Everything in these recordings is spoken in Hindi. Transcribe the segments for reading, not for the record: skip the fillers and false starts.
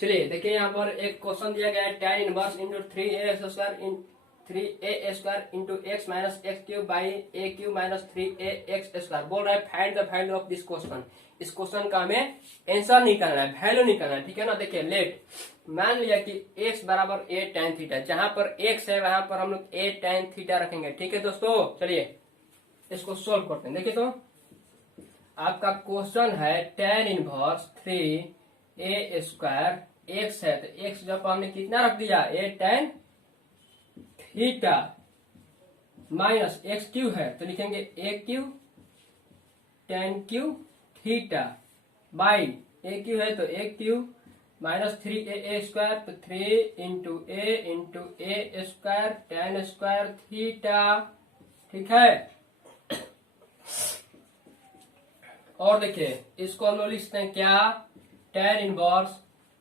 चलिए देखिए यहाँ पर एक क्वेश्चन दिया गया है tan inverse into 3a into x minus x cube by A cube minus 3ax²। बोल रहा है find the value of this question. इस क्वेश्चन का हमें आंसर निकालना है, वैल्यू निकालना है, ठीक है ना। देखिए लेट मान लिया कि x बराबर a tan थीटा, जहां पर x है वहां पर हम लोग a tan थीटा रखेंगे, ठीक है दोस्तों। चलिए इसको सोल्व करते हैं। देखिए तो आपका क्वेश्चन है tan इनवर्स 3a² x है, तो x जब हमने कितना रख दिया a tan theta minus x q है तो लिखेंगे a q tan q theta by a q है तो ए क्यू माइनस 3a² तो 3 into a square tan square theta, ठीक है। और देखिए इसको हम लोग लिखते हैं क्या, tan इनवर्स।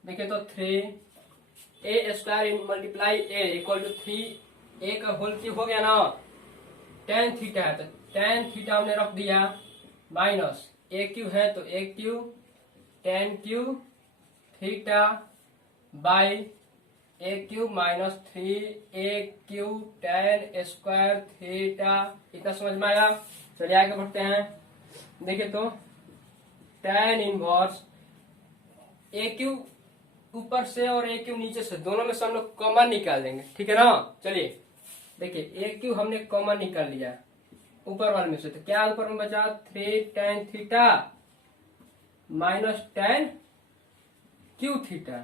देखिए तो 3a² multiply a equal to 3a का होल क्यूब हो गया ना, tan थीटा है तो tan थीटा हमने रख दिया माइनस ए क्यू है तो a q tan q theta by a q minus 3a³ tan square theta. इतना समझ में आया। चलिए आगे बढ़ते हैं। देखिए तो tan इनवर्स ए क्यू ऊपर से और ए क्यू नीचे से, दोनों में से हम लोग कॉमन निकाल देंगे, ठीक है ना। चलिए देखिए ए क्यू हमने कॉमन निकाल लिया ऊपर वाले में से, तो क्या ऊपर में बचा 3 tan theta minus tan q theta,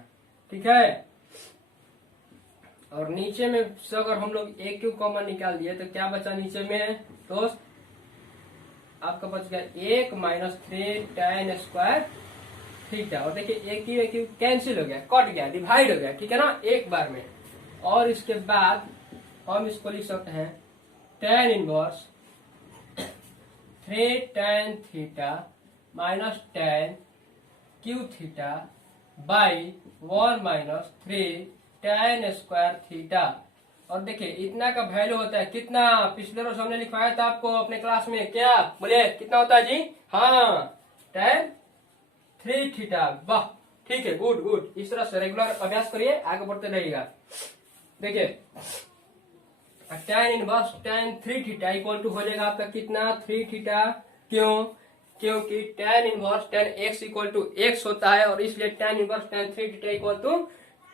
ठीक है। और नीचे में से अगर हम लोग ए क्यू कॉमन निकाल दिए तो क्या बचा नीचे में दोस्त, आपका बच गया 1 माइनस 3 tan स्क्वायर थीटा। और देखिए ए क्यू कैंसिल हो गया, कट गया, डिवाइड हो गया, ठीक है ना, एक बार में। और इसके बाद हम इसको लिख सकते हैं tan inverse 3 tan theta minus tan q theta by 1 minus 3 tan square theta. और देखिए इतना का वैल्यू होता है कितना, पिछले रोज हमने लिखवाया था आपको अपने क्लास में, क्या बोले कितना होता है जी, हाँ tan 3 थीटा। वाह ठीक है, गुड गुड। इस तरह से रेगुलर अभ्यास करिए, आगे बढ़ते रहिएगा। देखिए tan inverse tan 3 theta equal to हो जाएगा आपका कितना 3 थीटा। क्यों, क्योंकि tan inverse tan x equal to x होता है और इसलिए tan inverse tan 3 theta equal to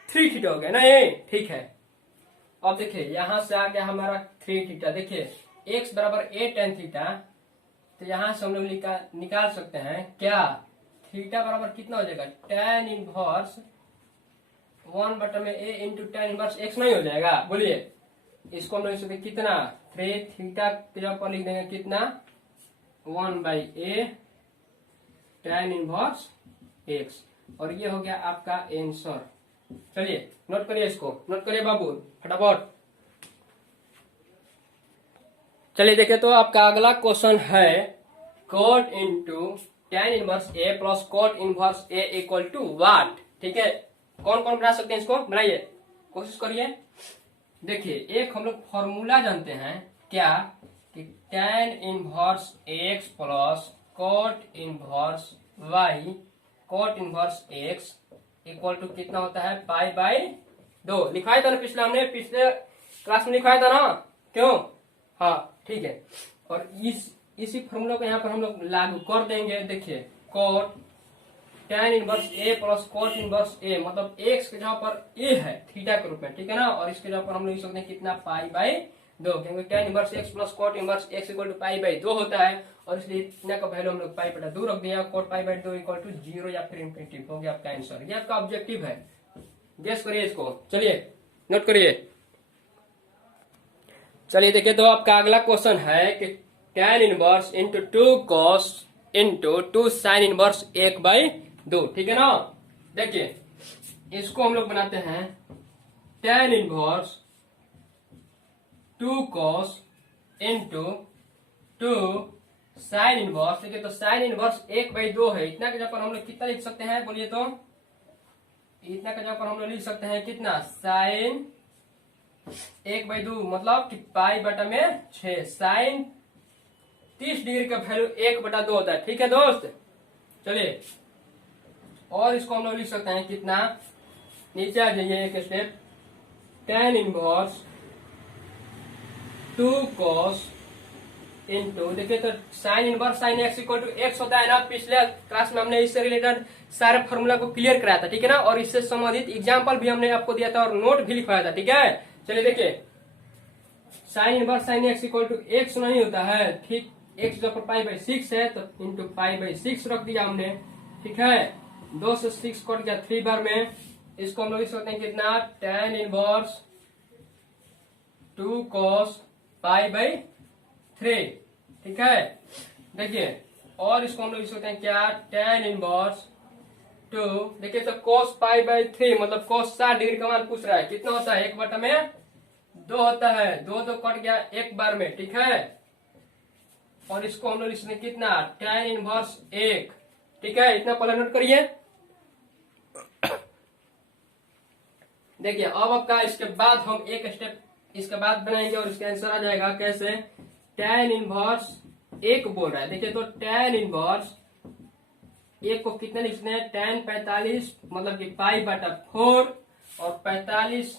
3 theta हो गया ना ये, ठीक है। अब देखिए यहां से आ गया हमारा 3 थीटा। देखिए x बराबर a tan थीटा, तो यहां से हम लोग निकाल सकते हैं क्या, थीटा बराबर कितना हो जाएगा tan inverse 1/a into tan inverse x नहीं हो जाएगा, बोलिए। इसको हम लोग सकते कितना 3 थीटा के जगह पर लिख देंगे कितना 1/a tan इनवर्स x, और ये हो गया आपका आंसर। चलिए नोट करिए, इसको नोट करिए बाबू फटाफट। चलिए देखिए तो आपका अगला क्वेश्चन है cot into tan inverse a plus cot inverse a equal to what, ठीक है। कौन कौन बना सकते हैं इसको, बनाइए, कोशिश करिए। देखिए एक हम लोग फॉर्मूला जानते हैं क्या, कि tan inverse x plus cot inverse y cot inverse x equal to कितना होता है π/2। लिखवाया था ना पिछले, हमने पिछले क्लास में लिखवाया था ना, क्यों, हाँ ठीक है। और इसी फॉर्मूला को यहाँ पर हम लोग लागू कर देंगे। देखिए cot tan inverse a plus cot inverse a, मतलब x के जगह पर a है थीटा के रूप में, ठीक है ना, और इसके जगह पर हम लोग लिख सकते हैं कितना π/2, क्योंकि tan inverse x plus cot inverse x equal to π/2 होता है, और इसलिए इतना का वैल्यू हम लोग π/2 रख दिया। cot π/2 इक्वल टू 0 या फिर इंफिनिटी हो गया आपका आंसर। ये आपका ऑब्जेक्टिव है, गेस करिए इसको। चलिए नोट करिए। चलिए देखिए तो आपका अगला क्वेश्चन है कि tan inverse into 2 cos into 2 sine inverse 1/2, ठीक है ना। देखिए इसको हम लोग बनाते हैं tan inverse 2 cos into 2 sine inverse. देखिए तो साइन इनवर्स 1/2 है, इतना के जगह पर हम लोग कितना लिख सकते हैं, बोलिए तो। इतना के जगह पर हम लोग लिख सकते हैं कितना साइन 1/2, मतलब कि π/6 साइन 30 डिग्री का वैल्यू 1/2 होता है, ठीक है दोस्त। चलिए और इसको हम लोग लिख सकते हैं कितना नीचे आ जाइए एक step, tan inverse 2 cos into, देखिए तो sine inverse sine x equal to x होता है ना। पिछले क्लास में हमने इससे रिलेटेड सारे फॉर्मूला को क्लियर कराया था, ठीक है ना, और इससे संबंधित एग्जाम्पल भी हमने आपको दिया था और नोट भी लिखवाया था, ठीक है। चलिए देखिए, sine inverse sine x equal to x नहीं होता है, ठीक, एक्स जो पर पाई बाई 6 है तो इंटू पाई बाई 6 रख दिया हमने, ठीक है। 2 से 6 कट गया 3 बार में, इसको हम लोग लिख सकते हैं कितना, tan inverse 2 cos pi by 3, ठीक है। देखिए और इसको हम लोग लिख सकते हैं क्या, tan इनवर्स 2, देखिए तो cos पाई बाई 3 मतलब cos 60 डिग्री का मान पूछ रहा है, कितना होता है, 1/2 होता है, 2 तो कट गया एक बार में, ठीक है। और इसको हम लोग लिख सकते हैं कितना, tan इनवर्स 1, ठीक है। इतना पहले नोट करिए। देखिए अब आपका इसके बाद हम एक स्टेप इसके बाद बनाएंगे और इसका आंसर आ जाएगा कैसे, tan इनवर्स 1 बोल रहा है। देखिए तो tan इनवर्स 1 को कितने लिखते हैं, tan 45 मतलब कि पाई बटा 4, और 45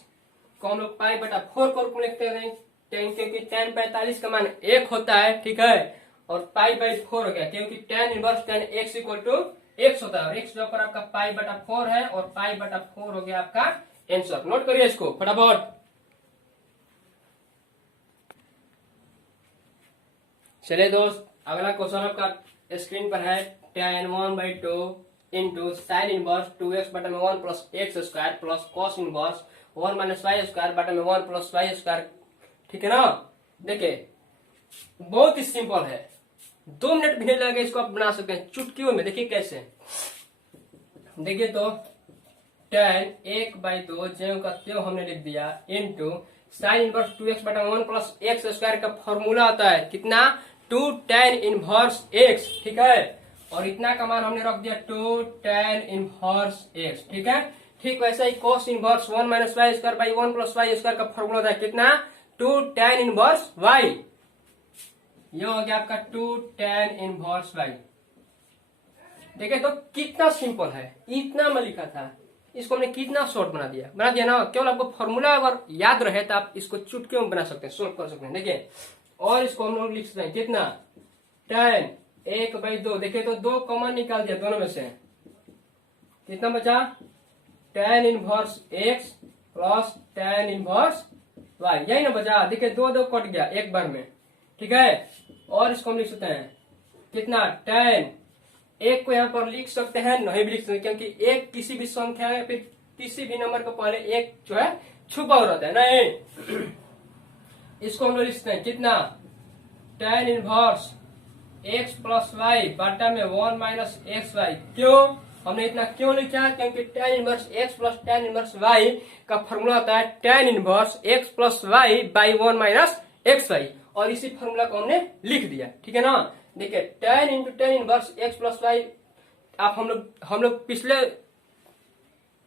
को हम लोग पाई बटा 4 को लिखते हैं, क्योंकि tan 45 का मान 1 होता है, ठीक है, और पाई बाई 4 हो गया, क्योंकि tan inverse tan x equal to x होता है, और x जो पर आपका पाई बटा 4 है, और पाई बटा 4 हो गया आपका आंसर। नोट करिए इसको फटाफट। चलिए दोस्त, अगला क्वेश्चन आपका स्क्रीन पर है, tan 1/2 into sine inverse 2x बटा में 1 plus x square plus cos inverse 1 minus y square बटा में 1 प्लस वाई स्क्वायर, ठीक है ना। देखिए बहुत ही सिंपल है, 2 मिनट भी नहीं लगेगा, इसको आप बना सकते हैं चुटकियों में। देखिए कैसे, देखिए तो tan 1/2 ज्यों का त्यों हमने लिख दिया इंटू साइन इनवर्स 2x बटा 1 प्लस एक्स स्क्वायर का फॉर्मूला आता है कितना, 2 tan इनवर्स x, ठीक है, और इतना का मान हमने रख दिया 2 tan इनवर्स x, ठीक है। ठीक वैसे ही cos inverse 1 minus y square by 1 plus y square का फॉर्मूला होता है कितना, 2 tan इनवर्स y, ये हो गया आपका 2 tan इनवर्स y। देखिए तो कितना सिंपल है, इतना में लिखा था, इसको हमने कितना शॉर्ट बना दिया ना। केवल आपको फॉर्मूला अगर याद रहे तो आप इसको चुटकियों में बना सकते हैं, सोल्व कर सकते हैं। देखिए और इसको हम लोग लिख सकते हैं कितना, tan 1/2, देखिए तो 2 कॉमन निकाल दिया दोनों में से, कितना बचा, tan inverse x plus tan inverse y, यही ना बचा। देखिए 2 कट गया एक बार में, ठीक है। और इसको हम लिख सकते हैं कितना, tan, एक को यहाँ पर लिख सकते हैं, नहीं भी लिख सकते, क्योंकि एक किसी भी संख्या है फिर किसी भी नंबर को पहले एक जो है छुपा हुआ रहता है, नहीं। इसको हम लोग लिख सकते हैं कितना, tan inverse x plus y बटा में 1 माइनस एक्स वाई। क्यों हमने इतना क्यों लिखा, क्योंकि tan inverse x plus tan inverse y का फॉर्मूला होता है tan inverse x plus y by 1 minus x y, और इसी फॉर्मूला को हमने लिख दिया, ठीक है ना। देखिए tan into tan inverse x plus y, आप हम लोग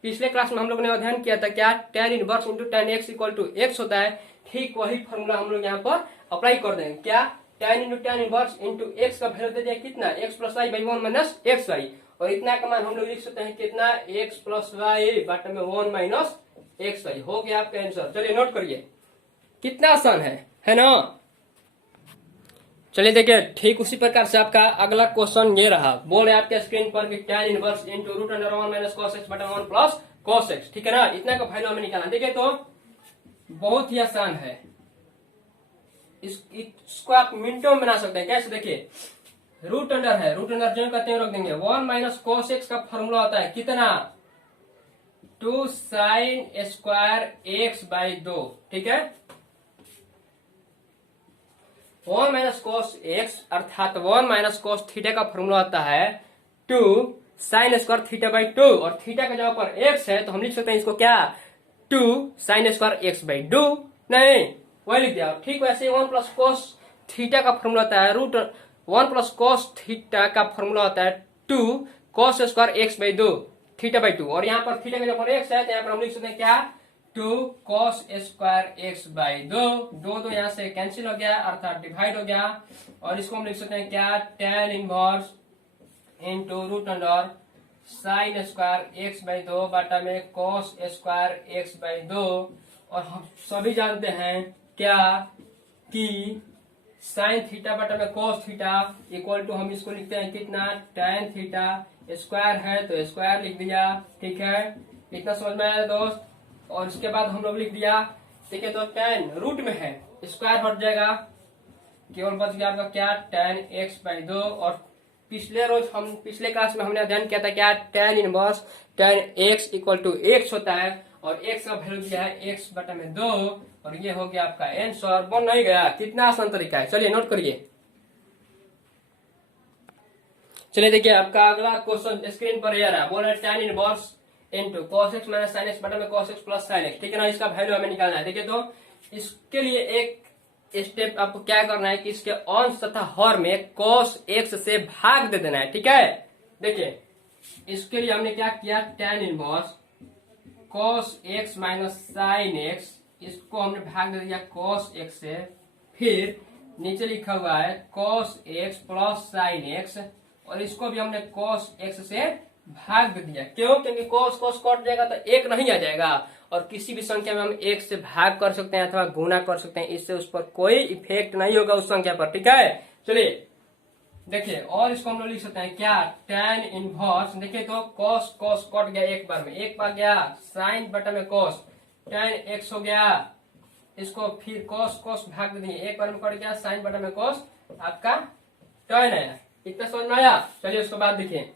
पिछले क्लास में हम लोग ने अध्ययन किया था क्या, tan inverse into tan x equal to x होता है। ठीक वही फॉर्मूला हम लोग यहाँ पर अप्लाई कर देंगे, क्या, tan into tan inverse into x का वैल्यू दे दिया कितना, x plus y by 1 minus x y, और इतना का मान हम लोग लिख सकते हैं कितना, x प्लस वाई बटा में 1 माइनस एक्स वाई, हो गया आपका आंसर। चलिए नोट करिए, कितना आसान है ना। चलिए देखिए ठीक उसी प्रकार से आपका अगला क्वेश्चन ये रहा, बोल रहे आपके स्क्रीन पर कि tan inverse into root under 1 minus cos x बटा 1 प्लस कॉस एक्स, ठीक है ना। इतना का वैल्यू हमें निकालना। देखिए तो बहुत ही आसान है, इसको आप मिनटों में बना सकते हैं। कैसे, देखिए रूट अंडर है, रूट अंडर जो कहते हैं रख देंगे, 1 माइनस कॉस एक्स का फॉर्मूला होता है कितना, 2 साइन स्क्वायर एक्स बाई 2, ठीक है। 1 माइनस कॉस एक्स अर्थात 1 माइनस कॉस थीटा का फॉर्मूला आता है 2 साइन स्क्वायर थीटा बाई 2, और थीटा का जगह पर एक्स है तो हम लिख सकते हैं इसको क्या, 2 साइन स्क्वायर एक्स बाई 2, नहीं वही लिख दिया। ठीक वैसे 1 प्लस कॉस थीटा का फॉर्मूला होता है रूट 1 प्लस कॉस थीटा का फॉर्मूला होता है 2 cos square x by 2 theta by 2, और यहाँ पर थीटा का जगह पर एक्स है तो यहाँ पर हम लिख सकते हैं क्या, 2 cos स्क्वायर एक्स बाई 2 यहाँ से कैंसिल हो गया अर्थात डिवाइड हो गया, और इसको हम लिख सकते हैं क्या, tan inverse into root under sine square x by 2 बटा में कॉस स्क्वायर एक्स बाई 2। और हम सभी जानते हैं क्या कि साइन थीटा बटा में कॉस थीटा इक्वल टू हम इसको लिखते हैं कितना, tan थीटा। स्क्वायर है तो स्क्वायर लिख दिया, ठीक है, इतना समझ में आया दोस्त। और इसके बाद हम लोग लिख दिया, ठीक है, तो tan रूट में है, स्क्वायर हट जाएगा, केवल बच गया आपका क्या, tan x बाई 2। और पिछले क्लास में हमने अध्ययन किया था क्या, tan inverse tan x equal to x होता है, और x का वैल्यू दिया है x बटा में 2, और ये हो गया आपका आंसर। बन नहीं गया, कितना आसान तरीका है, चलिए नोट करिए। चलिए देखिए आपका अगला क्वेश्चन स्क्रीन पर ये रहा, बोल रहे tan inverse into cos x minus sine x बटा में cos x plus sine x, ठीक है ना, इसका वैल्यू हमें निकालना है। देखिए तो इसके लिए एक स्टेप आपको क्या करना है कि इसके अंश तथा हर में cos x से भाग दे देना है, ठीक है। देखिए इसके लिए हमने क्या किया, tan inverse cos x minus sine x, इसको हमने भाग दे दिया cos x से। फिर नीचे लिखा हुआ है cos x plus sign x, और इसको भी हमने cos x से भाग दे दिया। क्यों, क्योंकि cos cos कट जाएगा तो एक नहीं आ जाएगा, और किसी भी संख्या में हम एक से भाग कर सकते हैं अथवा गुना कर सकते हैं, इससे उस पर कोई इफेक्ट नहीं होगा उस संख्या पर, ठीक है। चलिए देखिए, और इसको हम लोग लिख सकते हैं क्या, tan इनवर्स, देखिए तो cos cos कट गया एक बार में, एक बार गया साइन बटा में cos, tan x हो गया, इसको फिर cos cos भाग दे दिए, एक बार में कट गया साइन बटा में cos, आपका tan आया। इतना समझ में आया। चलिए उसके बाद देखिए,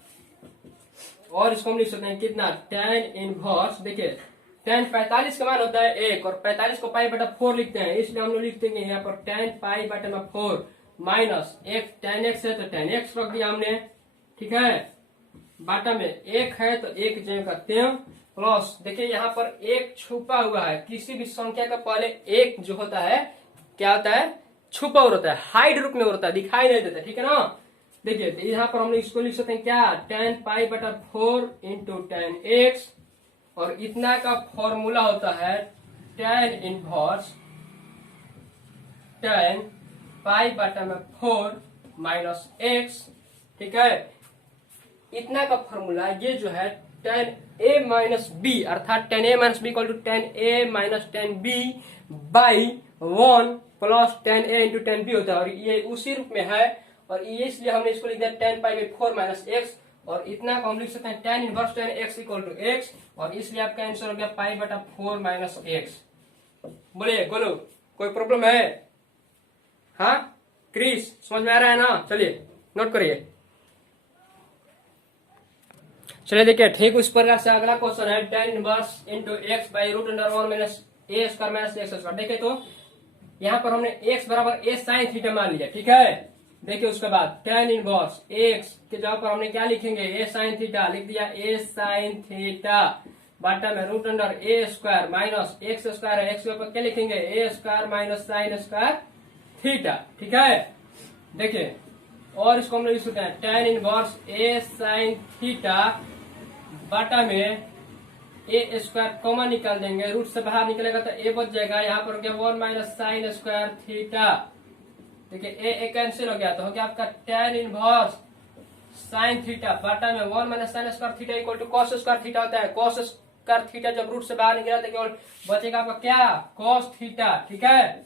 और इसको हम लिख सकते हैं कितना, tan इनवर्स, देखिए tan 45 का मान होता है 1, और 45 को पाई बटा 4 लिखते हैं, इसलिए हम लोग लिखते हैं यहाँ पर tan पाई बटा में 4 माइनस एक tan x है तो tan x रख दिया हमने, ठीक है, बाटा में 1 है तो 1 जगह करते हैं, प्लस देखिए यहाँ पर 1 छुपा हुआ है, किसी भी संख्या का पहले 1 जो होता है क्या होता है, छुपा हुआ होता है, हाइड रूप में होता है, दिखाई नहीं देता, ठीक है ना। देखिए तो यहाँ पर हम लोग इसको लिख सकते हैं क्या, tan पाई बटा 4 इंटू tan x, और इतना का फॉर्मूला होता है tan इनवर्स tan पाई बटा में 4 माइनस x, ठीक है। इतना का फॉर्मूला ये जो है tan a माइनस बी, अर्थात tan a minus b equal to tan a minus tan b by 1 plus tan a into tan b होता है, और ये उसी रूप में है, और ये इसलिए हमने इसको लिख दिया tan pi by 4 minus x, और इतना को हम लिख सकते हैं tan inverse tan x equal to x, और इसलिए आपका आंसर हो गया पाई बटा 4 माइनस x। बोलिए गोलू, कोई प्रॉब्लम है? हाँ क्रिस, समझ में आ रहा है ना। चलिए नोट करिए। चलिए देखिए, ठीक उस प्रकार से अगला क्वेश्चन है tan inverse into x by root under 1 minus a square minus x square. देखिए तो यहाँ पर हमने x बराबर a साइन थीटा मान लिया, ठीक है। देखिए उसके बाद tan इनवर्स x के जगह पर हमने क्या लिखेंगे, a साइन थीटा लिख दिया, a साइन थीटा बटा में root under a square minus x square है, x के ऊपर क्या लिखेंगे, a square minus sine square theta, ठीक है। देखिए और इसको हम लोग लिख सकते हैं tan inverse a sign theta बटा में ए स्क्वायर कॉमन निकाल देंगे, रूट से बाहर निकलेगा तो ए बच जाएगा, यहाँ पर हो गया 1 माइनस साइन स्क्वायर थीटा। देखिए ए कैंसिल हो गया तो हो गया आपका tan इनवर्स साइन थीटा बटा में 1 minus sine square theta equal to cos square theta होता है। कॉस स्क्वायर थीटा जब रूट से बाहर निकला तो केवल बचेगा आपका क्या, कॉस थीटा, ठीक है।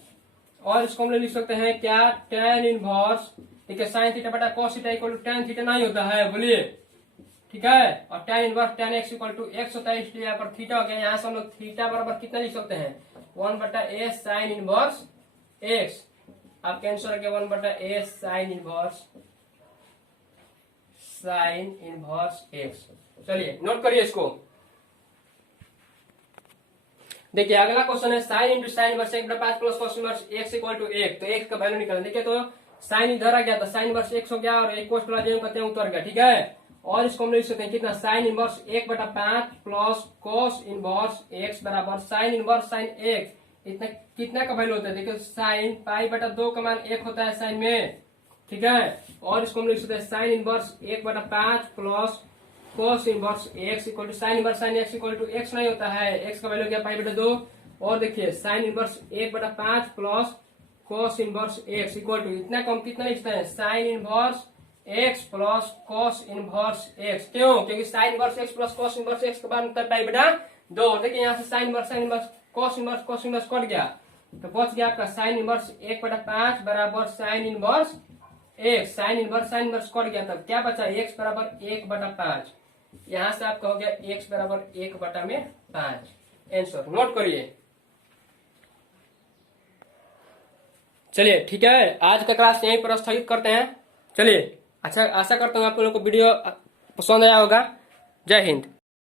और इसको हम लोग लिख सकते हैं क्या, tan इनवर्स, देखिए साइन थीटा बटा cos theta equal to tan theta नहीं होता है, बोलिए, ठीक है। और tan inverse tan x equal to x होता है, इसलिए यहाँ पर थीटा हो गया। यहाँ से हम लोग थीटा बराबर कितना लिख सकते हैं, 1 बटा a साइन इनवर्स x। आपका आंसर हो गया 1 बटा a साइन इनवर्स x। चलिए नोट करिए इसको। देखिए अगला क्वेश्चन है साइन इंटू साइन इनवर्स 1 बटा 5 plus cos inverse x equal to 1। तो x का वैल्यू निकालना। देखिए तो साइन इधर आ गया तो साइन इनवर्स x हो गया, और एक कोस प्लस करते हैं उतर गया, ठीक है। और इसको हम लिख सकते हैं कितना, साइन इनवर्स 1 बटा 5 प्लस कॉस इनवर्स x बराबर साइन इनवर्स साइन x। इतना कितना का वैल्यू होता है, देखिए साइन पाई बटा 2 का मान 1 होता है साइन में, ठीक है। और इसको हम लिख सकते हैं साइन इनवर्स 1 बटा 5 plus cos inverse x equal to sine inverse sine x equal to x नहीं होता है, x का वैल्यू गया पाई बटा 2। और देखिए साइन इनवर्स 1 बटा 5 plus cos inverse x equal to, इतना को हम कितना लिखते हैं, sine inverse x plus cos inverse x. क्यों? क्योंकि sine inverse x plus cos inverse x के बाद अंतर पाई बेटा 2। देखिए यहाँ से sine inverse cos inverse cut गया तो बच गया आपका साइन इनवर्स 1/5 बराबर sine inverse x. Sine inverse cut गया तब क्या बचा? एक्स बराबर 1/5। यहाँ से आपका हो गया एक्स बराबर 1/5। आंसर नोट करिए। चलिए ठीक है, आज का क्लास यहीं पर स्थगित करते हैं। चलिए, अच्छा आशा करता हूँ आप लोगों को वीडियो पसंद आया होगा। जय हिंद।